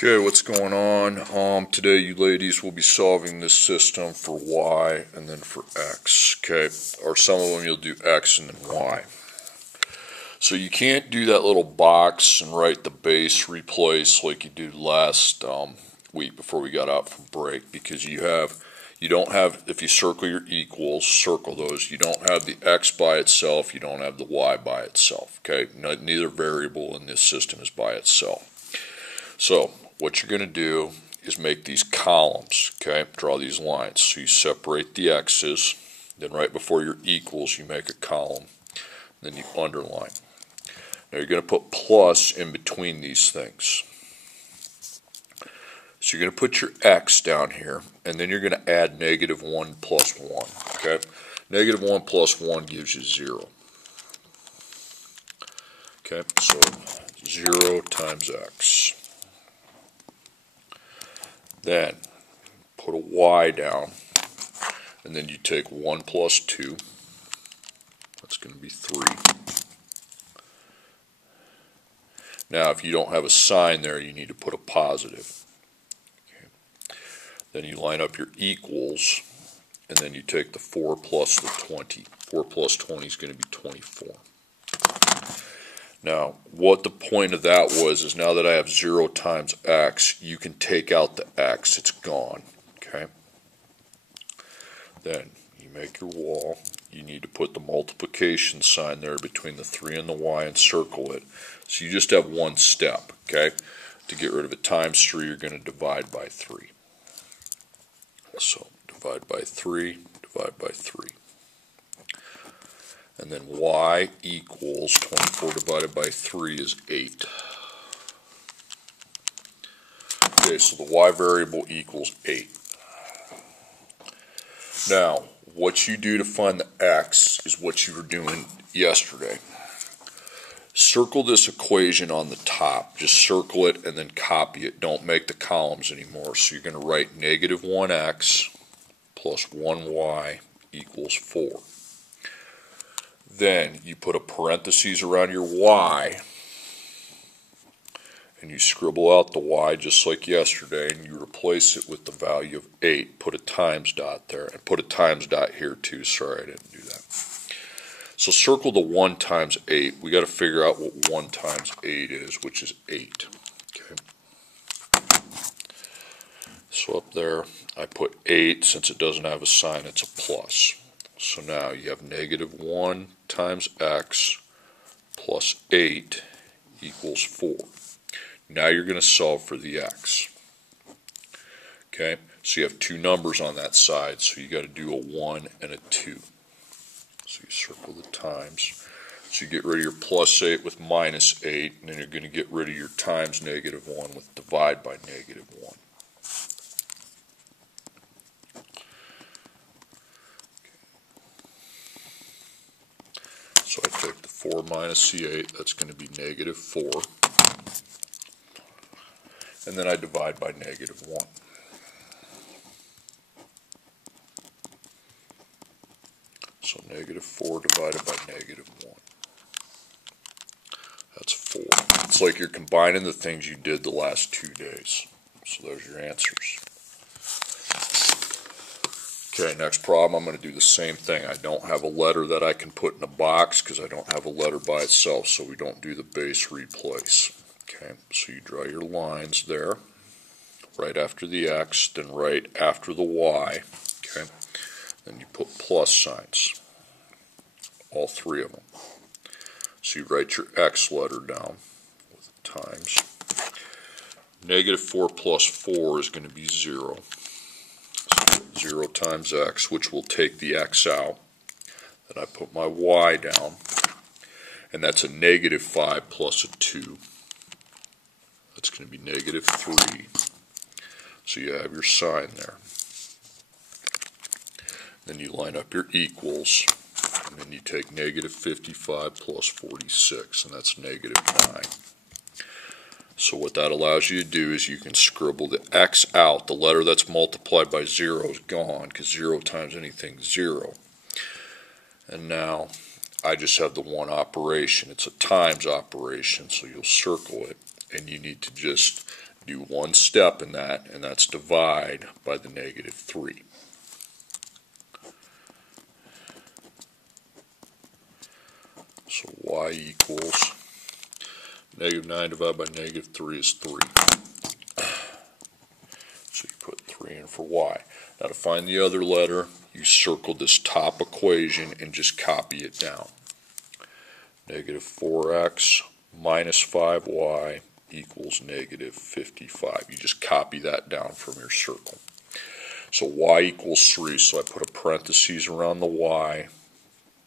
Okay, what's going on? Today you ladies will be solving this system for y and then for x, okay? Or some of them you'll do x and then y. So you can't do that little box and write the base replace like you did last week before we got out from break, because you don't have, if you circle your equals, circle those, you don't have the x by itself, you don't have the y by itself, okay? Neither variable in this system is by itself. So what you're going to do is make these columns, okay? Draw these lines. So you separate the x's, then right before your equals you make a column, then you underline. Now you're going to put plus in between these things. So you're going to put your x down here, and then you're going to add -1 plus 1, okay? -1 plus 1 gives you 0. Okay, so 0 times x. Then put a y down, and then you take 1 plus 2, that's going to be 3. Now if you don't have a sign there, you need to put a positive. Okay. Then you line up your equals, and then you take the 4 plus the 20. 4 plus 20 is going to be 24. Now, what the point of that was is now that I have 0 times x, you can take out the x. It's gone. Okay? Then you make your wall. You need to put the multiplication sign there between the 3 and the y and circle it. So you just have one step. Okay? To get rid of a times 3, you're going to divide by 3. So divide by 3, divide by 3. And then y equals 24 divided by 3 is 8. Okay, so the y variable equals 8. Now, what you do to find the x is what you were doing yesterday. Circle this equation on the top. Just circle it and then copy it. Don't make the columns anymore. So you're going to write -1x plus 1y equals 4. Then you put a parenthesis around your y, and you scribble out the y just like yesterday, and you replace it with the value of 8. Put a times dot there, and put a times dot here too. Sorry, I didn't do that. So circle the 1 times 8. We got to figure out what 1 times 8 is, which is 8. Okay. So up there, I put 8. Since it doesn't have a sign, it's a plus. So now you have -1 times x plus 8 equals 4. Now you're going to solve for the x. Okay, so you have two numbers on that side, so you got to do a 1 and a 2. So you circle the times. So you get rid of your plus 8 with -8, and then you're going to get rid of your times -1 with divide by -1. So I take the 4 minus the 8, that's going to be -4. And then I divide by -1. So -4 divided by -1. That's 4. It's like you're combining the things you did the last 2 days. So there's your answers. Okay, next problem, I'm going to do the same thing. I don't have a letter that I can put in a box because I don't have a letter by itself, so we don't do the base replace. Okay, so you draw your lines there, right after the x, then right after the y. Okay, then you put plus signs, all 3 of them. So you write your x letter down with times. -4 plus 4 is going to be 0. 0 times x, which will take the x out. Then I put my y down, and that's a -5 plus a 2. That's going to be -3. So you have your sign there. Then you line up your equals, and then you take -55 plus 46, and that's -9. So what that allows you to do is you can scribble the x out. The letter that's multiplied by 0 is gone, because 0 times anything is 0. And now I just have the one operation. It's a times operation, so you'll circle it, and you need to just do one step in that, and that's divide by the negative 3. So y equals negative 9 divided by negative 3 is 3. So you put 3 in for y. Now to find the other letter, you circle this top equation and just copy it down. Negative 4x minus 5y equals negative 55. You just copy that down from your circle. So y equals 3, so I put a parentheses around the y,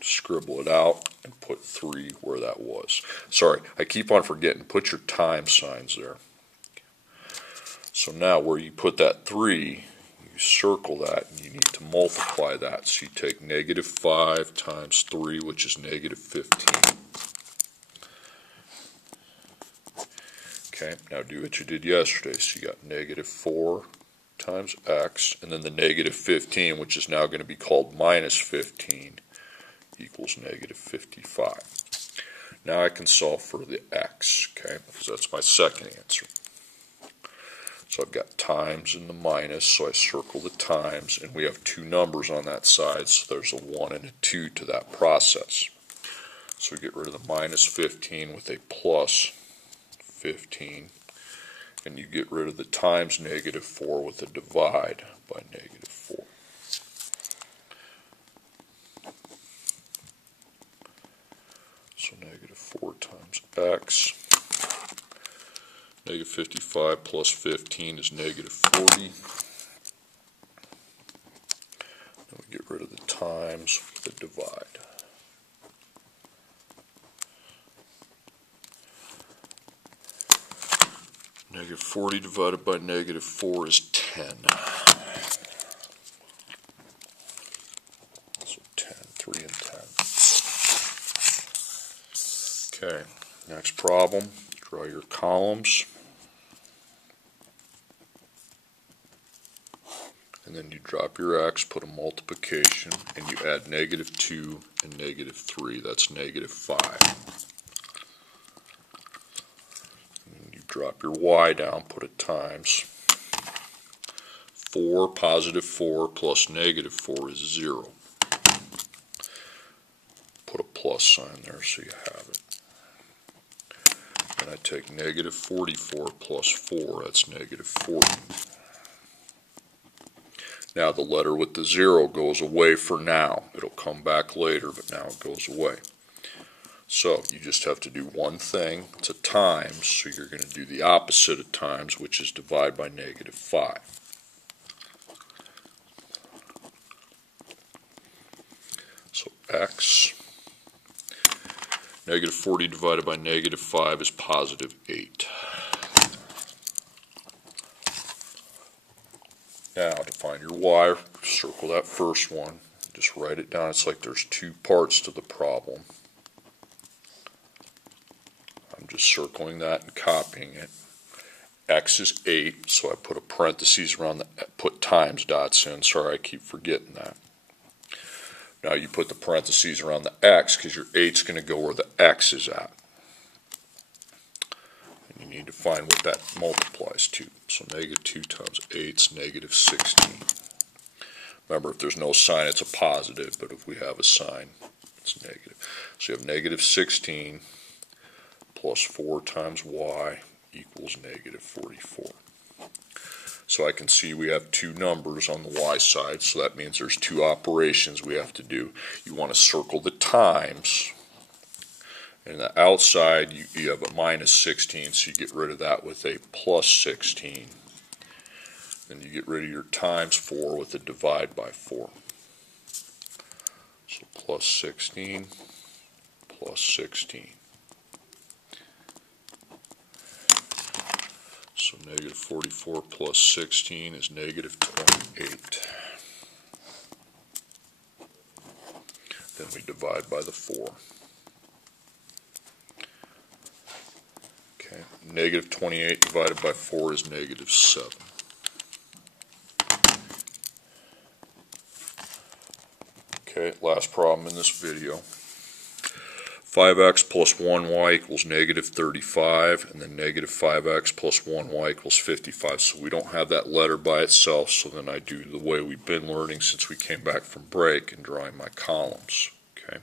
scribble it out, and put 3 where that was. Sorry, I keep on forgetting. Put your time signs there. So now where you put that 3, you circle that, and you need to multiply that. So you take negative 5 times 3, which is negative 15. Okay, now do what you did yesterday. So you got negative 4 times x, and then the negative 15, which is now going to be called minus 15, equals negative 55. Now I can solve for the x, okay, because that's my second answer. So I've got times and the minus, so I circle the times, and we have two numbers on that side, so there's a 1 and a 2 to that process. So we get rid of the minus 15 with a plus 15, and you get rid of the times negative 4 with a divide by negative 4. So negative 4 times x. Negative 55 plus 15 is negative 40. Then we get rid of the times with the divide. Negative 40 divided by negative 4 is 10. So 10, 3 and 10. Okay, next problem. Draw your columns. And then you drop your x, put a multiplication, and you add negative 2 and negative 3. That's negative 5. And you drop your y down, put a times. 4, positive 4 plus negative 4 is 0. Put a plus sign there so you have it. And I take negative 44 plus 4, that's negative 40. Now the letter with the 0 goes away for now. It'll come back later, but now it goes away. So you just have to do one thing. It's a times, so you're going to do the opposite of times, which is divide by negative 5. So x, negative 40 divided by negative 5 is positive 8. Now, to find your y, circle that first one. Just write it down. It's like there's two parts to the problem. I'm just circling that and copying it. X is 8, so I put a parentheses around the, put times dots in. Sorry, I keep forgetting that. Now you put the parentheses around the x because your 8's going to go where the x is at. And you need to find what that multiplies to. So negative 2 times 8 is negative 16. Remember, if there's no sign, it's a positive, but if we have a sign, it's negative. So you have negative 16 plus 4 times y equals negative 44. So I can see we have two numbers on the y side, so that means there's two operations we have to do. You want to circle the times, and the outside you have a minus 16, so you get rid of that with a plus 16. Then you get rid of your times 4 with a divide by 4. So plus 16, plus 16. So negative 44 plus 16 is negative 28. Then we divide by the 4. Okay, negative 28 divided by 4 is negative 7. Okay, last problem in this video. 5x plus 1y equals negative 35, and then negative 5x plus 1y equals 55. So we don't have that letter by itself, so then I do the way we've been learning since we came back from break and drawing my columns. Okay.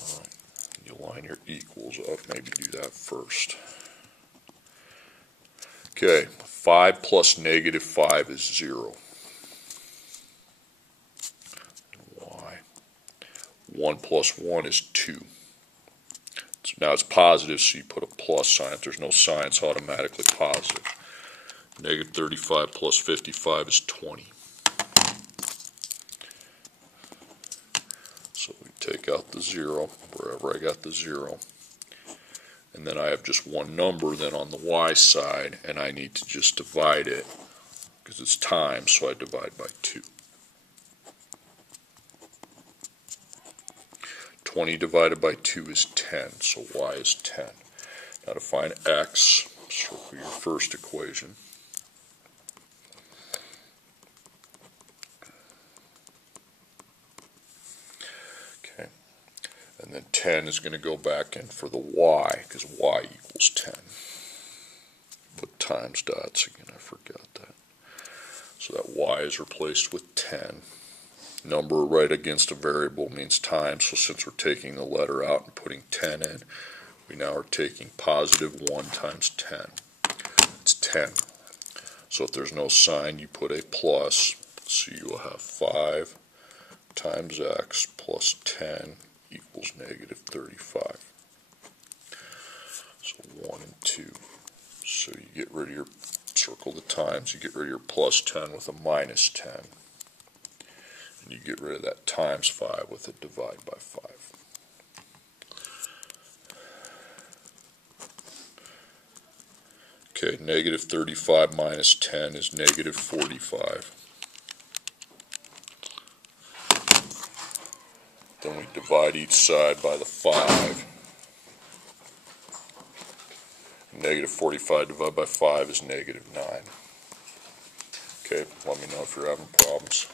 All right. You line your equals up, maybe do that first. Okay, 5 plus negative 5 is 0. 1 plus 1 is 2. So now it's positive, so you put a plus sign. If there's no sign, it's automatically positive. Negative 35 plus 55 is 20. So we take out the 0, wherever I got the 0. And then I have just one number then on the y side, and I need to just divide it, because it's times, so I divide by 2. 20 divided by 2 is 10, so y is 10. Now to find x, circle your first equation. Okay, and then 10 is going to go back in for the y, because y equals 10. Put times dots again, I forgot that. So that y is replaced with 10. Number right against a variable means times, so since we're taking the letter out and putting 10 in, we now are taking positive 1 times 10. It's 10. So if there's no sign, you put a plus, so you will have 5 times x plus 10 equals negative 35. So 1 and 2. So you get rid of your, circle the times, you get rid of your plus 10 with a minus 10. And you get rid of that times 5 with a divide by 5. Okay, negative 35 minus 10 is negative 45. Then we divide each side by the 5. Negative 45 divided by 5 is negative 9. Okay, let me know if you're having problems.